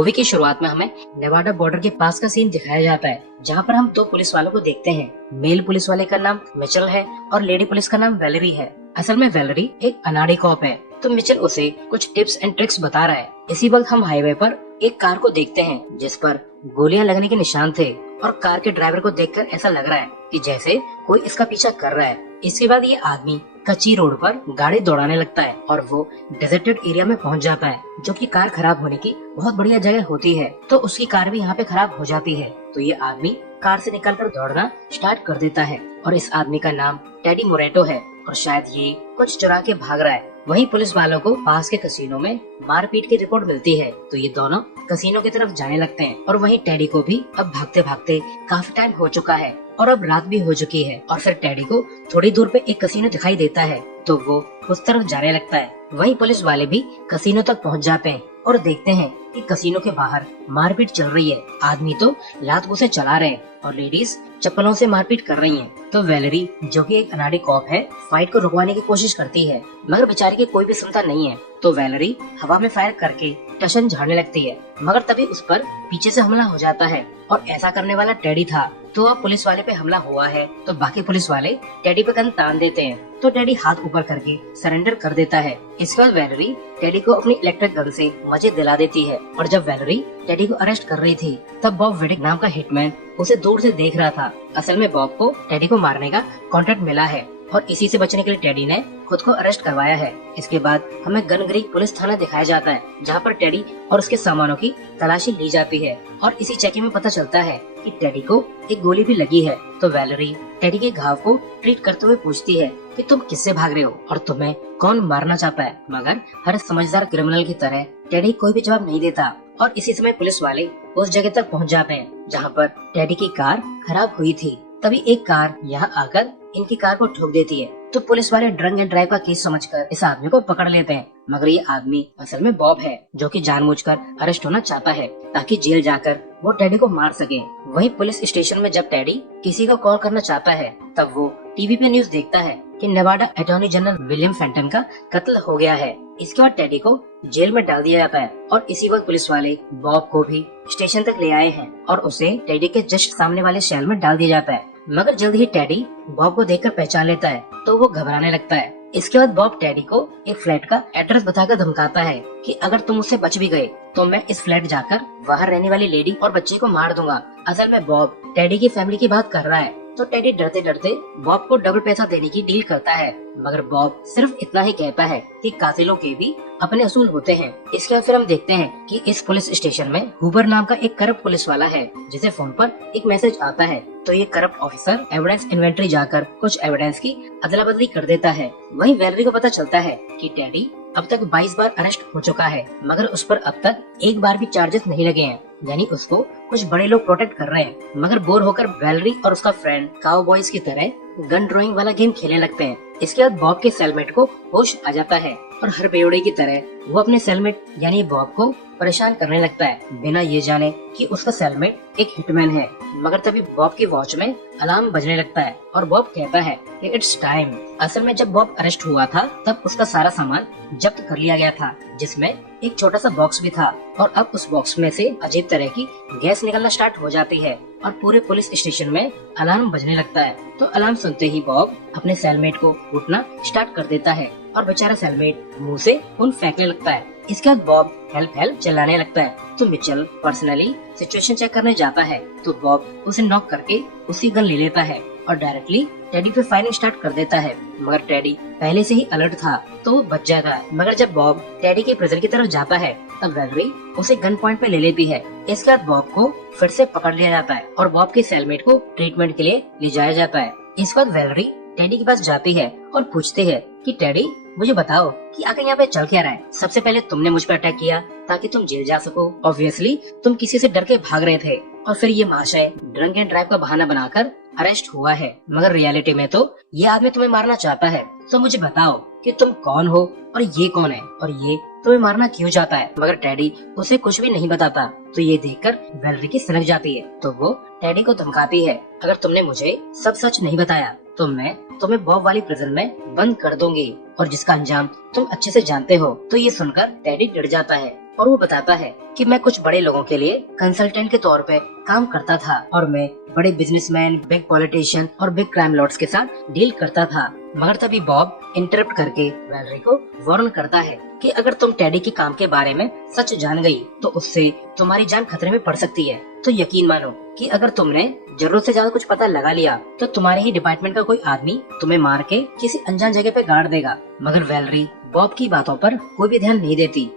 Movie की शुरुआत में हमें नेवाडा बॉर्डर के पास का सीन दिखाया जाता है, जहाँ पर हम दो पुलिस वालों को देखते हैं। मेल पुलिस वाले का नाम मिचेल है और लेडी पुलिस का नाम वैलेरी है। असल में वैलेरी एक अनाड़ी कॉप है, तो मिचेल उसे कुछ टिप्स एंड ट्रिक्स बता रहा है। इसी वक्त हम हाईवे पर एक कार को देखते हैं जिस पर गोलियां लगने के निशान थे और कार के ड्राइवर को देखकर ऐसा लग रहा है कि जैसे कोई इसका पीछा कर रहा है। इसके बाद ये आदमी कच्ची रोड पर गाड़ी दौड़ाने लगता है और वो डेजर्टेड एरिया में पहुंच जाता है, जो कि कार खराब होने की बहुत बढ़िया जगह होती है। तो उसकी कार भी यहाँ पे खराब हो जाती है, तो ये आदमी कार से निकलकर दौड़ना स्टार्ट कर देता है। और इस आदमी का नाम टेडी मोरेटो है और शायद ये कुछ चुरा के भाग रहा है। वहीं पुलिस वालों को पास के कसीनो में मारपीट की रिपोर्ट मिलती है, तो ये दोनों कसीनो की तरफ जाने लगते हैं। और वहीं टेडी को भी अब भागते भागते काफी टाइम हो चुका है और अब रात भी हो चुकी है। और फिर टेडी को थोड़ी दूर पे एक कसीनो दिखाई देता है, तो वो उस तरफ जाने लगता है। वहीं पुलिस वाले भी कसीनो तक पहुंच जाते हैं और देखते हैं कि कसीनो के बाहर मारपीट चल रही है। आदमी तो लात घूंसे चला रहे हैं और लेडीज चप्पलों से मारपीट कर रही हैं। तो वैलेरी, जो कि एक अनाड़ी कॉप है, फाइट को रुकवाने की कोशिश करती है, मगर बेचारी की कोई भी सुनता नहीं है। तो वैलेरी हवा में फायर करके टशन झाड़ने लगती है, मगर तभी उस पर पीछे से हमला हो जाता है और ऐसा करने वाला टेडी था। तो अब पुलिस वाले पे हमला हुआ है, तो बाकी पुलिस वाले टेडी पे गन तान देते हैं, तो टेडी हाथ ऊपर करके सरेंडर कर देता है। इसके बाद वैलेरी टेडी को अपनी इलेक्ट्रिक गन से मजे दिला देती है। और जब वैलेरी टेडी को अरेस्ट कर रही थी, तब बॉब वेडिक नाम का हिटमैन उसे दूर से देख रहा था। असल में बॉब को टेडी को मारने का कॉन्ट्रैक्ट मिला है और इसी से बचने के लिए टेडी ने खुद को अरेस्ट करवाया है। इसके बाद हमें गन क्रीक पुलिस थाना दिखाया जाता है, जहाँ पर टेडी और उसके सामानों की तलाशी ली जाती है। और इसी चेकिंग में पता चलता है कि टेडी को एक गोली भी लगी है। तो वैलेरी टेडी के घाव को ट्रीट करते हुए पूछती है कि तुम किससे भाग रहे हो और तुम्हें कौन मारना चाहता है। मगर हर समझदार क्रिमिनल की तरह टेडी कोई भी जवाब नहीं देता। और इसी समय पुलिस वाले उस जगह तक पहुंच जाते हैं जहाँ पर टेडी की कार खराब हुई थी। तभी एक कार यहाँ आकर इनकी कार को ठोक देती है, तो पुलिस वाले ड्रंक एंड ड्राइव का केस समझकर इस आदमी को पकड़ लेते हैं। मगर ये आदमी असल में बॉब है, जो कि जानबूझकर अरेस्ट होना चाहता है ताकि जेल जाकर वो टेडी को मार सके। वहीं पुलिस स्टेशन में जब टेडी किसी को कॉल करना चाहता है, तब वो टीवी पे न्यूज देखता है कि Nevada attorney general William Fenton का कत्ल हो गया है। इसके बाद टेडी को जेल में डाल दिया जाता है और इसी वक्त पुलिस वाले बॉब को भी स्टेशन तक ले आए हैं और उसे टेडी के जस्ट सामने वाले सेल में डाल दिया जाता है। मगर जल्द ही टेडी बॉब को देखकर पहचान लेता है, तो वो घबराने लगता है। इसके बाद बॉब टेडी को एक फ्लैट का एड्रेस बताकर धमकाता है कि अगर तुम उससे बच भी गए तो मैं इस फ्लैट जाकर वहाँ रहने वाली लेडी और बच्चे को मार दूंगा। असल में बॉब टेडी की फैमिली की बात कर रहा है, तो टेडी डरते डरते बॉब को डबल पैसा देने की डील करता है। मगर बॉब सिर्फ इतना ही कहता है कि कातिलों के भी अपने असूल होते हैं। इसके बाद फिर हम देखते हैं कि इस पुलिस स्टेशन में हुबर नाम का एक करप्ट पुलिस वाला है, जिसे फोन पर एक मैसेज आता है। तो ये करप्ट ऑफिसर एविडेंस इन्वेंटरी जाकर कुछ एविडेंस की अदला बदली कर देता है। वहीं वैलेरी को पता चलता है कि टेडी अब तक 22 बार अरेस्ट हो चुका है, मगर उस पर अब तक एक बार भी चार्जेस नहीं लगे हैं, यानी उसको कुछ बड़े लोग प्रोटेक्ट कर रहे हैं। मगर बोर होकर वैलेरी और उसका फ्रेंड काउबॉयज की तरह गन ड्रॉइंग वाला गेम खेलने लगते हैं। इसके बाद बॉब के सेलमेट को होश आ जाता है और हर बेवड़े की तरह वो अपने सेलमेट यानी बॉब को परेशान करने लगता है, बिना ये जाने कि उसका सेलमेट एक हिटमैन है। मगर तभी बॉब की वॉच में अलार्म बजने लगता है और बॉब कहता है कि इट्स टाइम। असल में जब बॉब अरेस्ट हुआ था, तब उसका सारा सामान जब्त कर लिया गया था, जिसमें एक छोटा सा बॉक्स भी था। और अब उस बॉक्स में से अजीब तरह की गैस निकलना स्टार्ट हो जाती है और पूरे पुलिस स्टेशन में अलार्म बजने लगता है। तो अलार्म सुनते ही बॉब अपने सेलमेट को उठना स्टार्ट कर देता है और बेचारा सेलमेट मुंह से खून फेंकने लगता है। इसके बाद बॉब हेल्प हेल्प चिल्लाने लगता है, तो मिचेल पर्सनली सिचुएशन चेक करने जाता है। तो बॉब उसे नॉक करके उसकी गन ले लेता है और डायरेक्टली टेडी पे फायरिंग स्टार्ट कर देता है। मगर टेडी पहले से ही अलर्ट था, तो वो बच जाता है। मगर जब बॉब टेडी के प्रिजन की तरफ जाता है, तब वैलेरी उसे गन पॉइंट पे ले लेती है। इसके बाद बॉब को फिर से पकड़ लिया जाता है और बॉब के सेलमेट को ट्रीटमेंट के लिए ले जाया जाता है। इसके बाद वैलेरी टेडी के पास जाती है और पूछती है कि टेडी, मुझे बताओ कि आखिर यहाँ पे चल क्या रहा है। सबसे पहले तुमने मुझ पर अटैक किया ताकि तुम जेल जा सको। ऑब्वियसली तुम किसी से डर के भाग रहे थे और फिर ये महाशय ड्रंक एंड ड्राइव का बहाना बनाकर अरेस्ट हुआ है। मगर रियलिटी में तो ये आदमी तुम्हें मारना चाहता है। तो मुझे बताओ कि तुम कौन हो और ये कौन है और ये तुम्हें मारना क्यों चाहता है। मगर टेडी उसे कुछ भी नहीं बताता। तो ये देखकर वैलेरी की सनक जाती है, तो वो टेडी को धमकाती है, अगर तुमने मुझे सब सच नहीं बताया तो मैं तुम्हें बॉब वाली प्रिजन में बंद कर दूंगी और जिसका अंजाम तुम अच्छे से जानते हो। तो ये सुनकर टेडी डर जाता है और वो बताता है कि मैं कुछ बड़े लोगों के लिए कंसल्टेंट के तौर पे काम करता था और मैं बड़े बिजनेसमैन, बिग पॉलिटिशियन और बिग क्राइम लॉर्ड्स के साथ डील करता था। मगर तभी बॉब इंटरप्ट करके वैलेरी को वार्न करता है कि अगर तुम टेडी के काम के बारे में सच जान गई तो उससे तुम्हारी जान खतरे में पड़ सकती है। तो यकीन मानो कि अगर तुमने जरूरत से ज्यादा कुछ पता लगा लिया तो तुम्हारे ही डिपार्टमेंट का कोई आदमी तुम्हें मार के किसी अनजान जगह पे गाड़ देगा। मगर वैलेरी बॉब की बातों पर कोई भी ध्यान नहीं देती।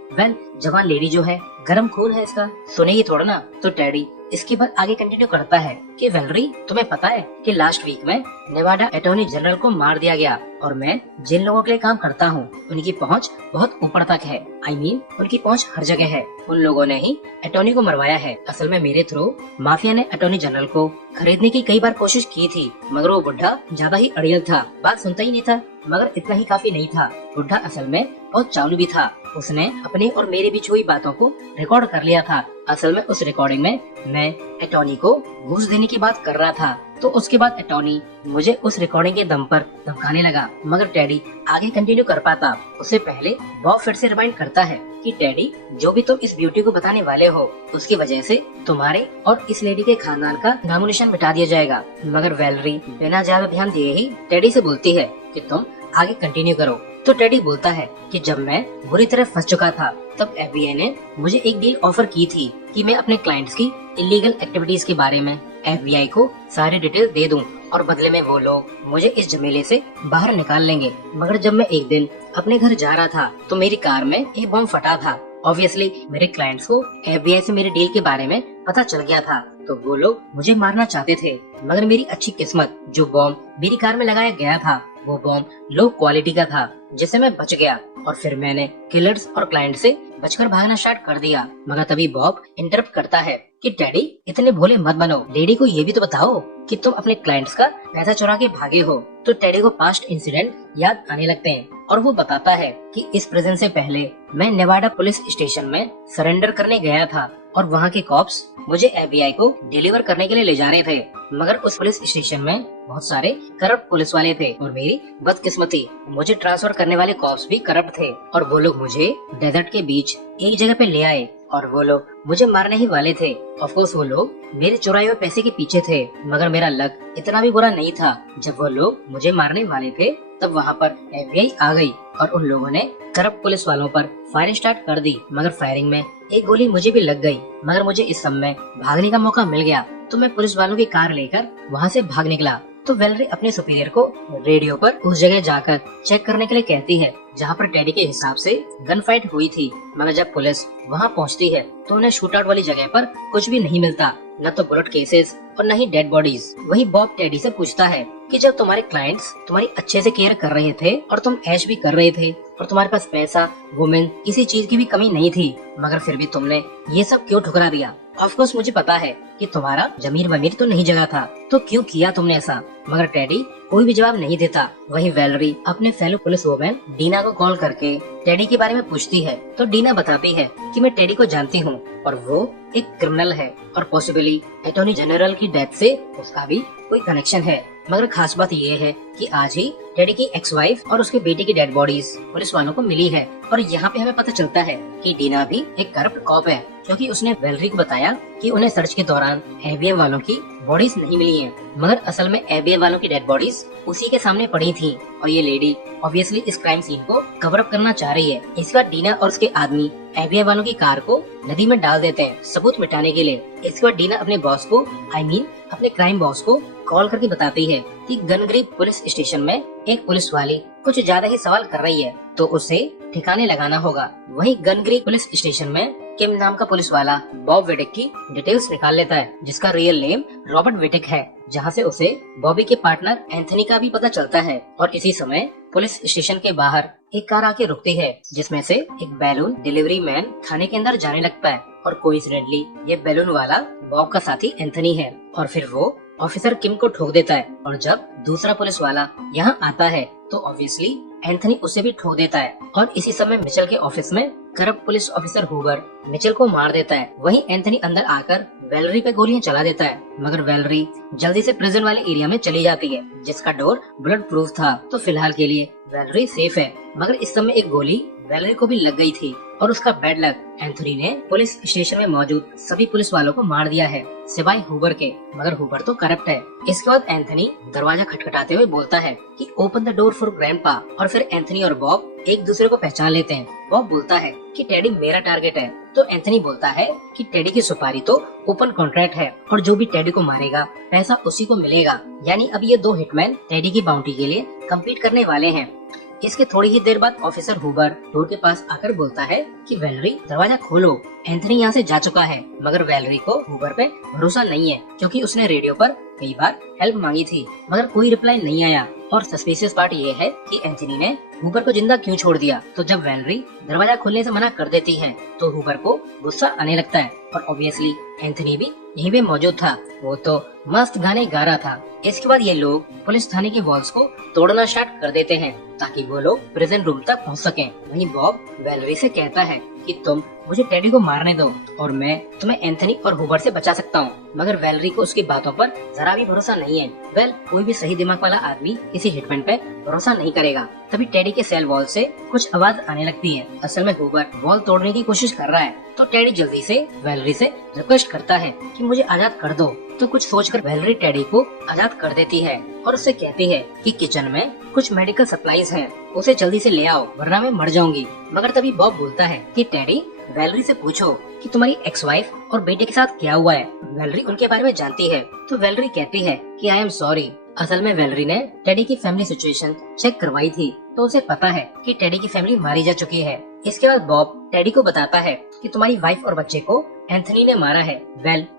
जवान लेडी जो है गरम खून है इसका, सुनेगी थोड़ा ना। तो टेडी इसके बाद आगे कंटिन्यू करता है कि वैलेरी तुम्हें पता है कि लास्ट वीक में नेवाडा अटॉर्नी जनरल को मार दिया गया और मैं जिन लोगों के लिए काम करता हूँ उनकी पहुँच बहुत ऊपर तक है। उनकी पहुँच हर जगह है। उन लोगों ने ही अटॉर्नी को मरवाया है। असल में मेरे थ्रू माफिया ने अटॉर्नी जनरल को खरीदने की कई बार कोशिश की थी मगर वो बुढ़ा ज्यादा ही अड़ियल था, बात सुनता ही नहीं था। मगर इतना ही काफी नहीं था, बुढ़ा असल में बहुत चालू भी था। उसने अपने और मेरे बीच हुई बातों को रिकॉर्ड कर लिया था। असल में उस रिकॉर्डिंग में मैं अटॉर्नी को घूस देने की बात कर रहा था। तो उसके बाद अटॉर्नी मुझे उस रिकॉर्डिंग के दम पर धमकाने लगा। मगर टेडी आगे कंटिन्यू कर पाता उससे पहले बॉब फिर से रिमाइंड करता है कि टेडी जो भी तुम इस ब्यूटी को बताने वाले हो उसकी वजह से तुम्हारे और इस लेडी के खानदान का नामो निशान मिटा दिया जाएगा। मगर वैलेरी बिना ज्यादा ध्यान दिए ही टेडी से बोलती है कि तुम आगे कंटिन्यू करो। तो टेडी बोलता है कि जब मैं बुरी तरह फंस चुका था तब FBI ने मुझे एक डील ऑफर की थी कि मैं अपने क्लाइंट्स की इलीगल एक्टिविटीज के बारे में FBI को सारी डिटेल दे दूं और बदले में वो लोग मुझे इस झमेले से बाहर निकाल लेंगे। मगर जब मैं एक दिन अपने घर जा रहा था तो मेरी कार में एक बम फटा था। ऑब्वियसली मेरे क्लाइंट्स को FBI से मेरे डील के बारे में पता चल गया था तो वो लोग मुझे मारना चाहते थे। मगर मेरी अच्छी किस्मत, जो बॉम्ब मेरी कार में लगाया गया था वो बॉम्ब लो क्वालिटी का था जिससे मैं बच गया और फिर मैंने किलर्स और क्लाइंट से बचकर भागना स्टार्ट कर दिया। मगर तभी बॉब इंटरप्ट करता है कि टेडी इतने भोले मत बनो, लेडी को ये भी तो बताओ कि तुम अपने क्लाइंट्स का पैसा चुरा के भागे हो। तो टेडी को पास्ट इंसिडेंट याद आने लगते हैं और वो बताता है कि इस प्रेजेंट से पहले मैं नेवाडा पुलिस स्टेशन में सरेंडर करने गया था और वहाँ के कॉप्स मुझे FBI को डिलीवर करने के लिए ले जा रहे थे। मगर उस पुलिस स्टेशन में बहुत सारे करप्ट पुलिस वाले थे और मेरी बदकिस्मती मुझे ट्रांसफर करने वाले कॉप्स भी करप्ट थे और वो लोग मुझे डेजर्ट के बीच एक जगह पे ले आए और वो लोग मुझे मारने ही वाले थे। ऑफ कोर्स वो लोग मेरे चुराए हुए पैसे के पीछे थे। मगर मेरा लक इतना भी बुरा नहीं था। जब वो लोग मुझे मारने वाले थे तब वहाँ पर FBI आ गई और उन लोगों ने करप्ट पुलिस वालों पर फायरिंग स्टार्ट कर दी। मगर फायरिंग में एक गोली मुझे भी लग गई। मगर मुझे इस समय भागने का मौका मिल गया तो मैं पुलिस वालों की कार लेकर वहाँ से भाग निकला। तो वैलेरी अपने सुपीरियर को रेडियो पर उस जगह जाकर चेक करने के लिए कहती है जहाँ पर टेडी के हिसाब से गन फाइट हुई थी। मगर जब पुलिस वहाँ पहुँचती है तो उन्हें शूट आउट वाली जगह पर कुछ भी नहीं मिलता, न तो बुलेट केसेस और न ही डेड बॉडीज। वही बॉब टेडी से पूछता है कि जब तुम्हारे क्लाइंट्स तुम्हारी अच्छे से केयर कर रहे थे और तुम ऐश भी कर रहे थे और तुम्हारे पास पैसा, वुमेन, किसी चीज की भी कमी नहीं थी, मगर फिर भी तुमने ये सब क्यों ठुकरा दिया? ऑफ कोर्स मुझे पता है कि तुम्हारा जमीर वमीर तो नहीं जगा था, तो क्यों किया तुमने ऐसा? मगर टेडी कोई भी जवाब नहीं देता। वहीं वैलेरी अपने फेलो पुलिस वुमेन डीना को कॉल करके टेडी के बारे में पूछती है। तो डीना बताती है कि मैं टेडी को जानती हूँ और वो एक क्रिमिनल है और पॉसिबली अटॉर्नी जनरल की डेथ से उसका भी कोई कनेक्शन है। मगर खास बात ये है कि आज ही टेडी की एक्स वाइफ और उसके बेटे की डेड बॉडीज पुलिस वालों को मिली है और यहाँ पे हमें पता चलता है कि डीना भी एक करप्ट कॉप है क्योंकि उसने वैलेरी को बताया कि उन्हें सर्च के दौरान FBI वालों की बॉडीज नहीं मिली हैं। मगर असल में FBI वालों की डेड बॉडीज उसी के सामने पड़ी थी और ये लेडी ऑब्वियसली इस क्राइम सीन को कवर अप करना चाह रही है। इसके बाद डीना और उसके आदमी FBI वालों की कार को नदी में डाल देते हैं सबूत मिटाने के लिए। इसके बाद डीना अपने बॉस को अपने क्राइम बॉस को कॉल करके बताती है कि गनग्रीव पुलिस स्टेशन में एक पुलिस वाली कुछ ज्यादा ही सवाल कर रही है तो उसे ठिकाने लगाना होगा। वहीं गनग्रीव पुलिस स्टेशन में किम नाम का पुलिस वाला बॉब विटिक की डिटेल्स निकाल लेता है जिसका रियल नेम रॉबर्ट विटिक है, जहां से उसे बॉबी के पार्टनर एंथनी का भी पता चलता है। और इसी समय पुलिस स्टेशन के बाहर एक कार आके रुकती है जिसमें से एक बैलून डिलीवरी मैन थाने के अंदर जाने लगता है और कोइंसिडेंटली ये बैलून वाला बॉब का साथी एंथनी है और फिर वो ऑफिसर किम को ठोक देता है। और जब दूसरा पुलिस वाला यहाँ आता है तो ऑब्वियसली एंथनी उसे भी ठोक देता है और इसी समय मिचेल के ऑफिस में corrupt police officer Hoover Mitchell को मार देता है। वहीं एंथनी अंदर आकर वैलेरी पे गोलियां चला देता है, मगर वैलेरी जल्दी से प्रिजन वाले एरिया में चली जाती है जिसका डोर बुलेट प्रूफ था। तो फिलहाल के लिए वैलेरी सेफ है, मगर इस समय एक गोली वैलेरी को भी लग गई थी और उसका बैड लक एंथनी ने पुलिस स्टेशन में मौजूद सभी पुलिस वालों को मार दिया है सिवाय हुबर के, मगर हुबर तो करप्ट है। इसके बाद एंथनी दरवाजा खटखटाते हुए बोलता है कि open the door for grandpa, और फिर एंथनी और बॉब एक दूसरे को पहचान लेते हैं। बॉब बोलता है कि टेडी मेरा टारगेट है, तो एंथनी बोलता है कि टेडी की सुपारी तो ओपन कॉन्ट्रैक्ट है और जो भी टेडी को मारेगा पैसा उसी को मिलेगा। यानी अब ये दो हिटमैन टेडी की बाउंटी के लिए कम्पीट करने वाले हैं। इसके थोड़ी ही देर बाद ऑफिसर हुबर डोर के पास आकर बोलता है कि वैलेरी दरवाजा खोलो। एंथनी यहाँ से जा चुका है, मगर वैलेरी को हुबर पे भरोसा नहीं है क्योंकि उसने रेडियो पर कई बार हेल्प मांगी थी मगर कोई रिप्लाई नहीं आया। और सस्पिशियस पार्ट ये है कि एंथनी ने हुबर को जिंदा क्यों छोड़ दिया। तो जब वैलेरी दरवाजा खोलने से मना कर देती है तो हुबर को गुस्सा आने लगता है और ऑब्वियसली एंथनी भी यहीं पे मौजूद था। वो तो मस्त गाने गा रहा था। इसके बाद ये लोग पुलिस थाने के वॉल्स को तोड़ना स्टार्ट कर देते हैं ताकि वो लोग प्रिजन रूम तक पहुंच सकें। वहीं बॉब वैलेरी से कहता है कि तुम मुझे टेडी को मारने दो और मैं तुम्हें एंथनी और हुबर से बचा सकता हूँ। मगर वैलेरी को उसकी बातों पर जरा भी भरोसा नहीं है। कोई भी सही दिमाग वाला आदमी किसी हिटमैन पे भरोसा नहीं करेगा। तभी टेडी के सेल वॉल से कुछ आवाज आने लगती है। असल में हुबर वॉल तोड़ने की कोशिश कर रहा है, तो टेडी जल्दी से वैलेरी से रिक्वेस्ट करता है कि मुझे आजाद कर दो। तो कुछ सोचकर वैलेरी टेडी को आजाद कर देती है और उससे कहती है कि किचन में कुछ मेडिकल सप्लाईज हैं, उसे जल्दी से ले आओ वरना मैं मर जाऊंगी। मगर तभी बॉब बोलता है कि टेडी वैलेरी से पूछो कि तुम्हारी एक्स वाइफ और बेटे के साथ क्या हुआ है। वैलेरी उनके बारे में जानती है। तो वैलेरी कहती है कि आई एम सॉरी। असल में वैलेरी ने टेडी की फैमिली सिचुएशन चेक करवाई थी, तो उसे पता है कि टेडी की फैमिली मारी जा चुकी है। इसके बाद बॉब टेडी को बताता है कि तुम्हारी वाइफ और बच्चे को एंथनी ने मारा है।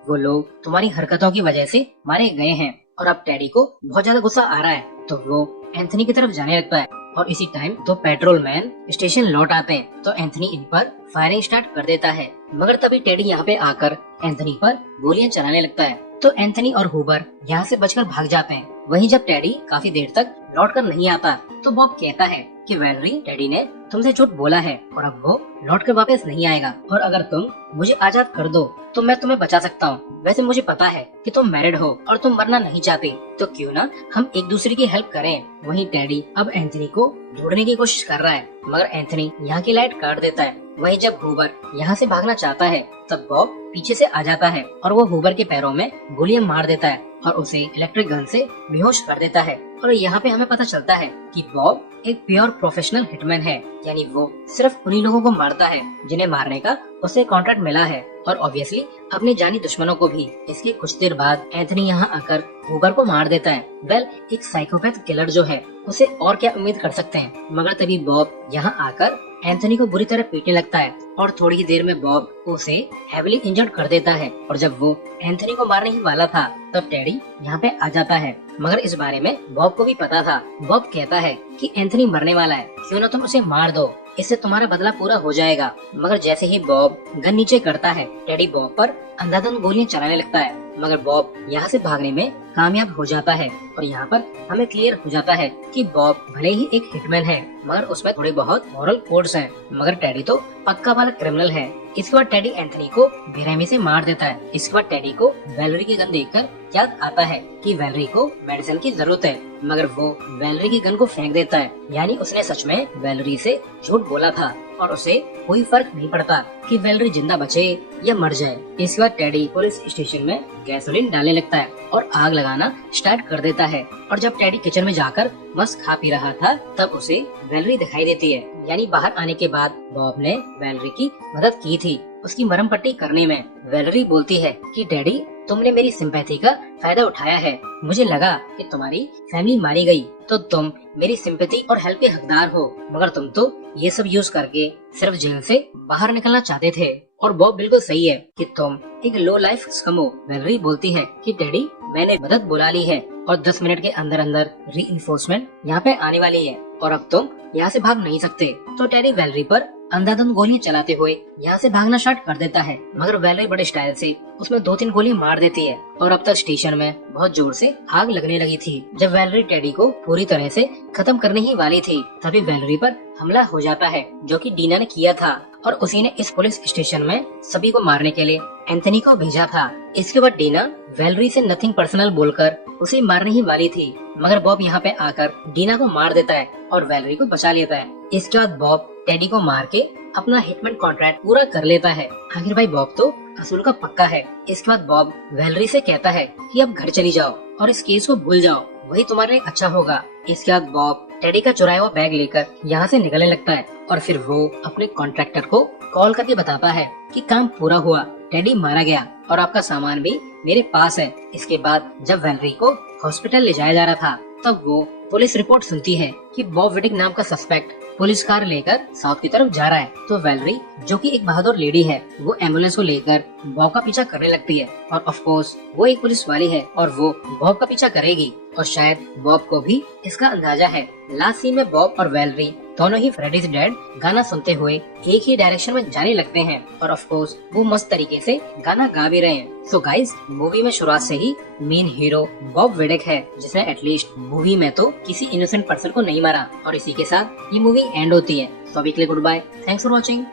वो लोग तुम्हारी हरकतों की वजह से मारे गए हैं। और अब टेडी को बहुत ज्यादा गुस्सा आ रहा है, तो वो एंथनी की तरफ जाने लगता है। और इसी टाइम दो पेट्रोलमैन स्टेशन लौट आते हैं, तो एंथनी इन पर फायरिंग स्टार्ट कर देता है। मगर तभी टेडी यहाँ पे आकर एंथनी पर गोलियां चलाने लगता है, तो एंथनी और हुबर यहाँ से बचकर भाग जाते हैं। वहीं जब टेडी काफी देर तक लौट कर नहीं आता, तो बॉब कहता है कि वैलेरी टेडी ने तुमसे झूठ बोला है और अब वो लौट कर वापस नहीं आएगा, और अगर तुम मुझे आजाद कर दो तो मैं तुम्हें बचा सकता हूँ। वैसे मुझे पता है कि तुम मैरिड हो और तुम मरना नहीं चाहते, तो क्यों ना हम एक दूसरे की हेल्प करें। वहीं टेडी अब एंथनी को ढूंढने की कोशिश कर रहा है, मगर एंथनी यहाँ की लाइट काट देता है। वहीं जब हुबर यहाँ से भागना चाहता है, तब बॉब पीछे से आ जाता है और वो हुबर के पैरों में गोलियां मार देता है और उसे इलेक्ट्रिक गन से बेहोश कर देता है। और यहाँ पे हमें पता चलता है कि बॉब एक प्योर प्रोफेशनल हिटमैन है, यानी वो सिर्फ उन्हीं लोगों को मारता है जिन्हें मारने का उसे कॉन्ट्रैक्ट मिला है, और ऑब्वियसली अपने जानी दुश्मनों को भी। इसके कुछ देर बाद एंथनी यहाँ आकर हुबर को मार देता है। एक साइकोपैथ किलर जो है उसे और क्या उम्मीद कर सकते हैं। मगर तभी बॉब यहाँ आकर एंथनी को बुरी तरह पीटने लगता है और थोड़ी ही देर में बॉब उसे हेविली इंजर्ड कर देता है। और जब वो एंथनी को मारने ही वाला था, तब टेडी यहाँ पे आ जाता है। मगर इस बारे में बॉब को भी पता था। बॉब कहता है कि एंथनी मरने वाला है, क्यों ना तुम उसे मार दो, इससे तुम्हारा बदला पूरा हो जाएगा। मगर जैसे ही बॉब गन नीचे करता है, टेडी बॉब पर अंधाधुंध गोलियां चलाने लगता है। मगर बॉब यहाँ से भागने में कामयाब हो जाता है और यहाँ पर हमें क्लियर हो जाता है कि बॉब भले ही एक हिटमैन है, मगर उसमें थोड़े बहुत मॉरल कोड्स हैं। मगर टेडी तो पक्का वाला क्रिमिनल है। इसके बाद टेडी एंथनी को बेरहमी से मार देता है। इसके बाद टेडी को वैलेरी की गन देखकर याद आता है कि वैलेरी को मेडिसिन की जरूरत है, मगर वो वैलेरी की गन को फेंक देता है। यानी उसने सच में वैलेरी से झूठ बोला था और उसे कोई फर्क नहीं पड़ता कि वैलेरी जिंदा बचे या मर जाए। इसके बाद टेडी पुलिस स्टेशन में गैसोलीन डालने लगता है और आग लगाना स्टार्ट कर देता है। और जब टेडी किचन में जाकर मस्त खा पी रहा था, तब उसे वैलेरी दिखाई देती है। यानी बाहर आने के बाद बॉब ने वैलेरी की मदद की थी उसकी मरहम पट्टी करने में। वैलेरी बोलती है कि डैडी, तुमने मेरी सिंपैथी का फायदा उठाया है। मुझे लगा कि तुम्हारी फैमिली मारी गई तो तुम मेरी सिंपैथी और हेल्प के हकदार हो, मगर तुम तो ये सब यूज करके सिर्फ जेल से बाहर निकलना चाहते थे। और बॉब बिल्कुल सही है कि तुम एक लो लाइफ स्कम हो। वैलेरी बोलती है कि डैडी, मैंने मदद बुला ली है और 10 मिनट के अंदर अंदर रीइंफोर्समेंट यहाँ पे आने वाली है और अब तुम यहाँ से भाग नहीं सकते। तो टेडी वैलेरी पर अंधाधुंध गोलियां चलाते हुए यहाँ से भागना स्टार्ट कर देता है, मगर वैलेरी बड़े स्टाइल से उसमें 2-3 गोलियां मार देती है और अब तक स्टेशन में बहुत जोर से आग लगने लगी थी। जब वैलेरी टेडी को पूरी तरह से खत्म करने ही वाली थी, तभी वैलेरी पर हमला हो जाता है जो कि डीना ने किया था और उसी ने इस पुलिस स्टेशन में सभी को मारने के लिए एंथनी को भेजा था। इसके बाद डीना वेलरी से नथिंग पर्सनल बोलकर उसे मारने ही वाली थी, मगर बॉब यहाँ पे आकर डीना को मार देता है और वेलरी को बचा लेता है। इसके बाद बॉब टेडी को मार के अपना हिटमैन कॉन्ट्रैक्ट पूरा कर लेता है। आखिर भाई बॉब तो असूल का पक्का है। इसके बाद बॉब वेलरी से कहता है कि अब घर चली जाओ और इस केस को भूल जाओ, वही तुम्हारे लिए अच्छा होगा। इसके बाद बॉब टेडी का चुराया हुआ बैग लेकर यहाँ से निकलने लगता है और फिर वो अपने कॉन्ट्रैक्टर को कॉल करके बताता है कि काम पूरा हुआ, टेडी मारा गया और आपका सामान भी मेरे पास है। इसके बाद जब वेलरी को हॉस्पिटल ले जाया जा रहा था तब वो पुलिस रिपोर्ट सुनती है कि बॉब विडिक नाम का सस्पेक्ट पुलिस कार लेकर साउथ की तरफ जा रहा है। तो वेलरी जो कि एक बहादुर लेडी है वो एम्बुलेंस को लेकर बॉब का पीछा करने लगती है और ऑफ कोर्स वो एक पुलिस वाली है और वो बॉब का पीछा करेगी और शायद बॉब को भी इसका अंदाजा है। लास्ट सीन में बॉब और वेलरी दोनों ही फ्रेडी इज डेड गाना सुनते हुए एक ही डायरेक्शन में जाने लगते हैं और ऑफ कोर्स वो मस्त तरीके से गाना गा भी रहे हैं। सो गाइस, मूवी में शुरुआत से ही मेन हीरो बॉब विडिक है जिसने एटलीस्ट मूवी में तो किसी इनोसेंट पर्सन को नहीं मारा और इसी के साथ ये मूवी एंड होती है। तो अभी के लिए good bye, thanks for watching.